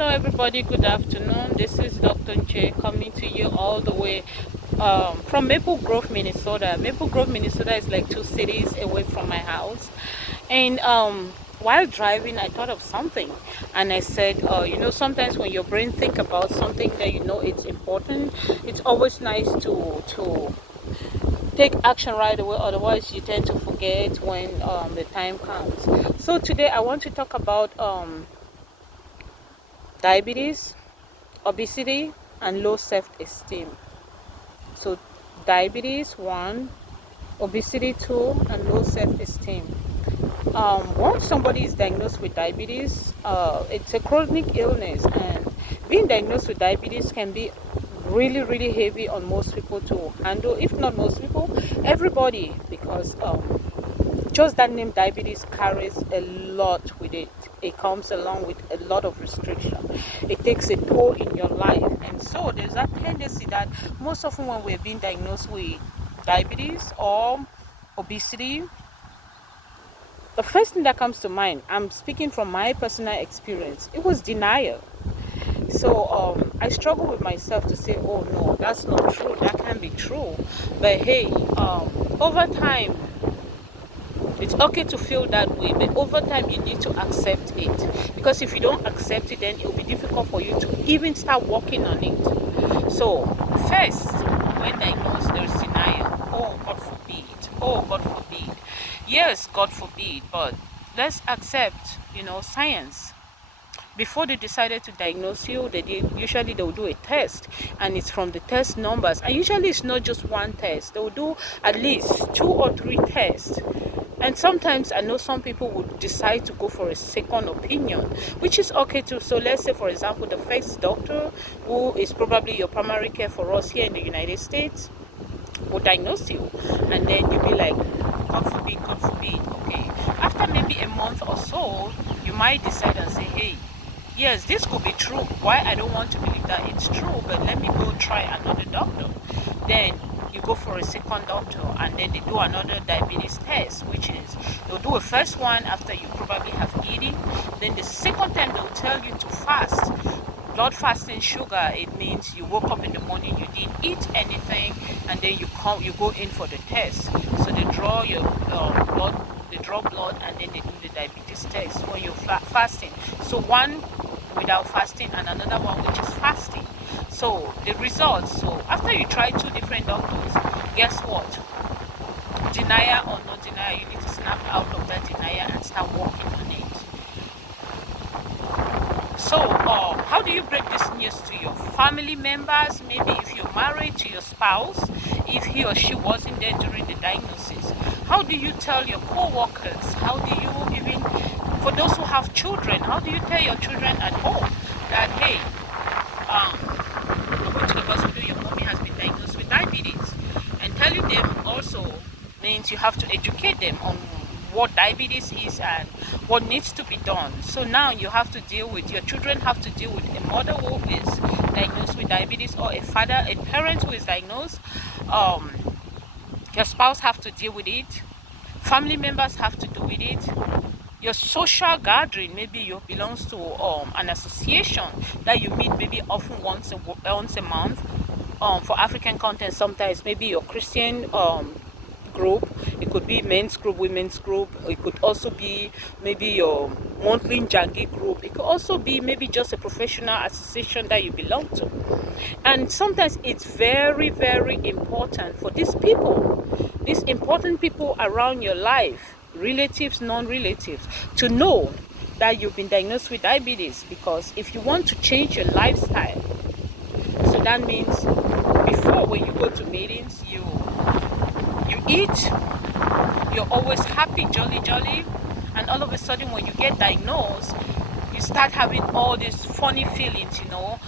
Hello, everybody. Good afternoon. This is Dr. J coming to you all the way from Maple Grove, Minnesota. Maple Grove, Minnesota is like 2 cities away from my house. And while driving, I thought of something, and I said, sometimes when your brain think about something that you know it's important, it's always nice to take action right away. Otherwise, you tend to forget when the time comes. So today, I want to talk about diabetes, obesity, and low self-esteem. So diabetes 1, obesity 2, and low self-esteem. Once somebody is diagnosed with diabetes, it's a chronic illness, and being diagnosed with diabetes can be really, really heavy on most people to handle. If not most people, everybody, because just that name diabetes carries a lot with it. It comes along with a lot of restriction. It takes a toll in your life, and so there's that tendency that most often when we're being diagnosed with diabetes or obesity, the first thing that comes to mind, I'm speaking from my personal experience, it was denial. So I struggle with myself to say, oh no, that's not true, that can't be true. But hey, over time, it's okay to feel that way, but over time you need to accept it, because if you don't accept it, then it will be difficult for you to even start working on it. So first, when diagnosed, there's denial. Oh, God forbid. Oh, God forbid. Yes, God forbid, but let's accept, science. Before they decided to diagnose you, usually they will do a test, and it's from the test numbers, and usually it's not just one test. They will do at least 2 or 3 tests. And sometimes I know some people would decide to go for a second opinion, which is okay too. So let's say, for example, the first doctor, who is probably your primary care for us here in the United States, will diagnose you, and then you'll be like, God forbid, God forbid. Okay, after maybe a month or so, you might decide and say, hey, yes, this could be true. Why I don't want to believe that it's true, but let me go try another doctor. Then you go for a second doctor, and then they do another diabetes test, which is they'll do a first one after you probably have eaten. Then the second time they'll tell you to fast. Blood fasting sugar, it means you woke up in the morning, you didn't eat anything, and then you go in for the test. So they draw your blood, they draw blood, and then they do the diabetes test when you're fasting. So one without fasting and another one which is fasting. So the results, so after you try 2 different doctors, guess what? Denial or no denial, you need to snap out of that denial and start working on it. So how do you break this news to your family members? Maybe if you're married, to your spouse, if he or she wasn't there during the diagnosis. How do you tell your co-workers? How do you even, for those who have children, how do you tell your children at home that, hey, go to the hospital, your mommy has been diagnosed with diabetes? And telling them also means you have to educate them on what diabetes is and what needs to be done. So now you have to deal with, your children have to deal with a mother who is diagnosed with diabetes, or a parent who is diagnosed. Your spouse have to deal with it. Family members have to do with it. Your social gathering, maybe you belongs to an association that you meet maybe often once a month. For African content, sometimes maybe your Christian group, it could be men's group, women's group, it could also be maybe your monthly Jangi group, it could also be maybe just a professional association that you belong to. And sometimes it's very, very important for these important people around your life, relatives, non-relatives, to know that you've been diagnosed with diabetes, because if you want to change your lifestyle, so that means before, when you go to meetings, you eat, you're always happy, jolly, and all of a sudden when you get diagnosed, you start having all these funny feelings, now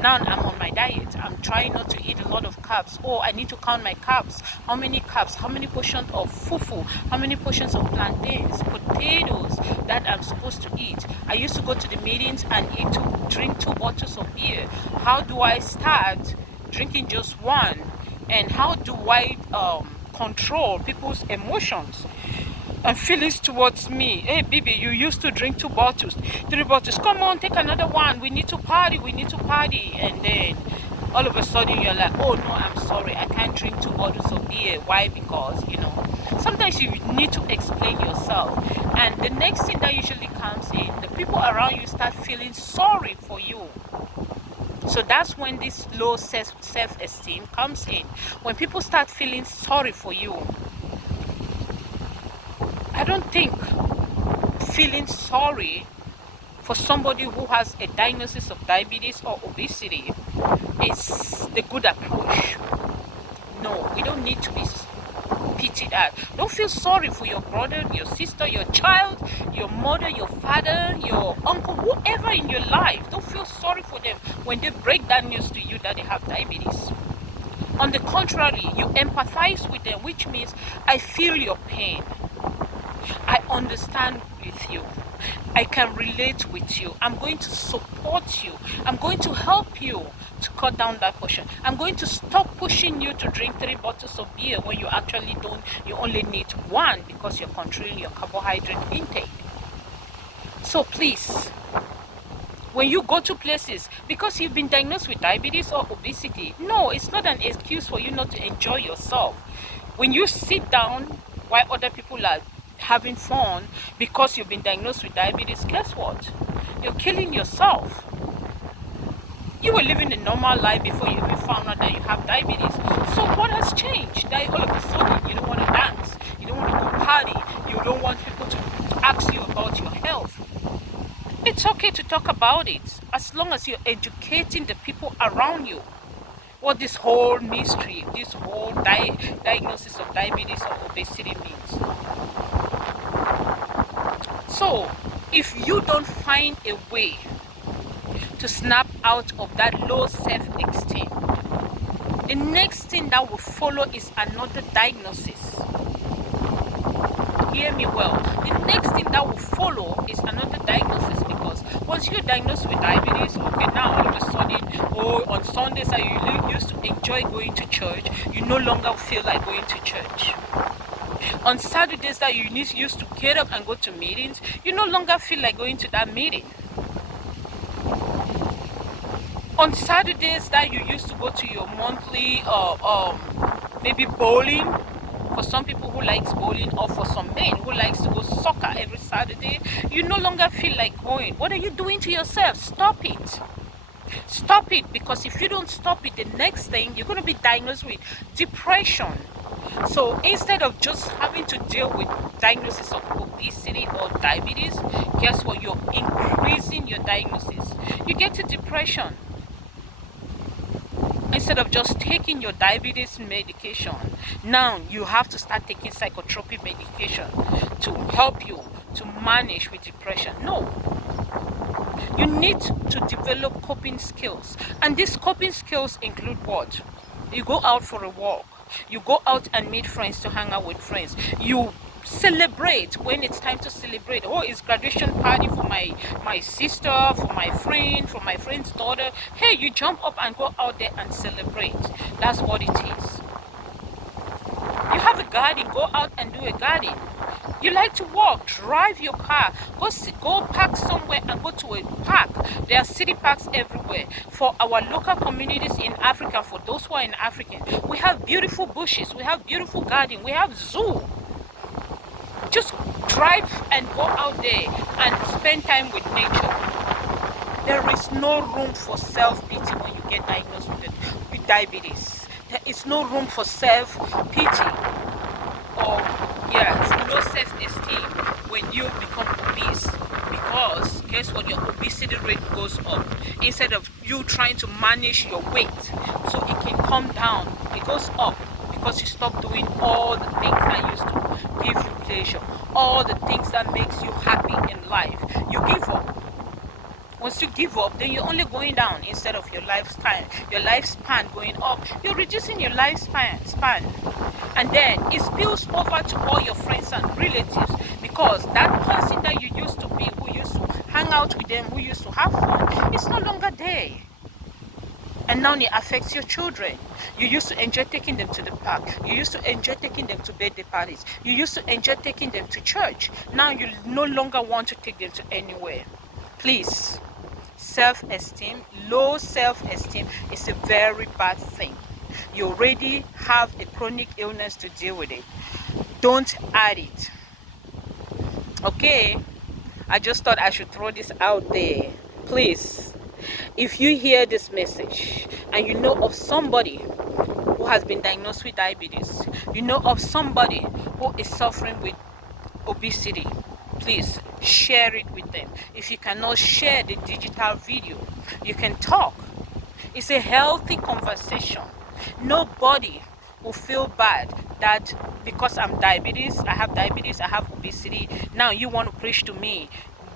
I'm on my diet, I'm trying not to eat a lot of carbs. Oh, I need to count my carbs. How many carbs? How many portions of fufu? How many portions of plantains, potatoes that I'm supposed to eat? I used to go to the meetings and drink 2 bottles of beer. How do I start drinking just one? And how do I control people's emotions? and feelings towards me. Hey baby, you used to drink 2 bottles, 3 bottles, come on, take another one, we need to party, we need to party. And then all of a sudden you're like, oh no, I'm sorry, I can't drink 2 bottles of beer. Why? Because sometimes you need to explain yourself. And the next thing that usually comes in, the people around you start feeling sorry for you. So that's when this low self-esteem comes in. When people start feeling sorry for you. I don't think feeling sorry for somebody who has a diagnosis of diabetes or obesity is the good approach. No, we don't need to be pitied at. Don't feel sorry for your brother, your sister, your child, your mother, your father, your uncle, whoever in your life. Don't feel sorry for them when they break that news to you that they have diabetes. On the contrary, you empathize with them, which means I feel your pain. I understand with you. I can relate with you. I'm going to support you. I'm going to help you to cut down that portion. I'm going to stop pushing you to drink 3 bottles of beer when you actually don't. You only need 1 because you're controlling your carbohydrate intake. So please, when you go to places, because you've been diagnosed with diabetes or obesity, no, it's not an excuse for you not to enjoy yourself. When you sit down while other people are having fun because you've been diagnosed with diabetes, guess what? You're killing yourself. You were living a normal life before you even found out that you have diabetes. So what has changed? That all of a sudden you don't want to dance, you don't want to go party, you don't want people to ask you about your health. It's okay to talk about it as long as you're educating the people around you what this whole mystery, this whole diagnosis of diabetes or obesity means. So if you don't find a way to snap out of that low self-esteem, the next thing that will follow is another diagnosis. Hear me well. The next thing that will follow is another diagnosis, because once you're diagnosed with diabetes, okay, now all of a sudden, on Sundays that you used to enjoy going to church, you no longer feel like going to church. On Saturdays that you used to get up and go to meetings, you no longer feel like going to that meeting. On Saturdays that you used to go to your monthly maybe bowling, for some people who likes bowling, or for some men who likes to go soccer every Saturday, you no longer feel like going. What are you doing to yourself? Stop it. Stop it, because if you don't stop it, the next thing you're going to be diagnosed with depression. So instead of just having to deal with diagnosis of obesity or diabetes, guess what? You're increasing your diagnosis. You get to depression. Instead of just taking your diabetes medication, now you have to start taking psychotropic medication to help you to manage with depression. No. You need to develop coping skills. And these coping skills include what? You go out for a walk. You go out and meet friends to hang out with friends. You celebrate when it's time to celebrate. Oh, it's graduation party for my sister, for my friend, for my friend's daughter. Hey, you jump up and go out there and celebrate. That's what it is. You have a garden, go out and do a garden. You like to walk, drive your car, go park somewhere and go to a park. There are city parks everywhere. For our local communities in Africa, for those who are in African, we have beautiful bushes, we have beautiful garden, we have zoo. Just drive and go out there and spend time with nature. There is no room for self-pity when you get diagnosed with diabetes. There is no room for self-pity or low self-esteem when you become obese, because guess what? Your obesity rate goes up. Instead of you trying to manage your weight so it can come down, it goes up because you stop doing all the things that used to give you pleasure, all the things that makes you happy in life. You give up. Once you give up, then you're only going down instead of your lifespan going up. You're reducing your lifespan. And then it spills over to all your friends and relatives, because that person that you used to be, who used to hang out with them, who used to have fun, is no longer there. And now it affects your children. You used to enjoy taking them to the park. You used to enjoy taking them to birthday parties. You used to enjoy taking them to church. Now you no longer want to take them to anywhere. Please, self-esteem, low self-esteem is a very bad thing. You already have a chronic illness to deal with it. Don't add it. Okay? I just thought I should throw this out there. Please, if you hear this message and you know of somebody who has been diagnosed with diabetes, you know of somebody who is suffering with obesity, please share it with them. If you cannot share the digital video, you can talk. It's a healthy conversation. Nobody will feel bad that because I have diabetes, I have obesity, now you want to preach to me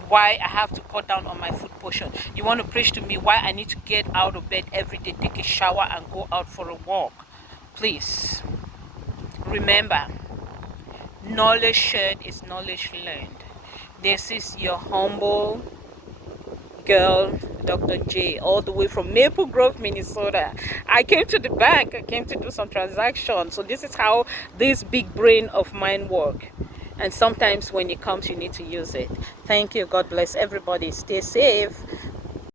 why I have to cut down on my food portion. You want to preach to me why I need to get out of bed every day, take a shower and go out for a walk. Please remember, knowledge shared is knowledge learned. This is your humble girl, Dr. J, all the way from Maple Grove, Minnesota. I came to the bank. I came to do some transactions. So this is how this big brain of mine work. And sometimes when it comes, you need to use it. Thank you. God bless everybody. Stay safe.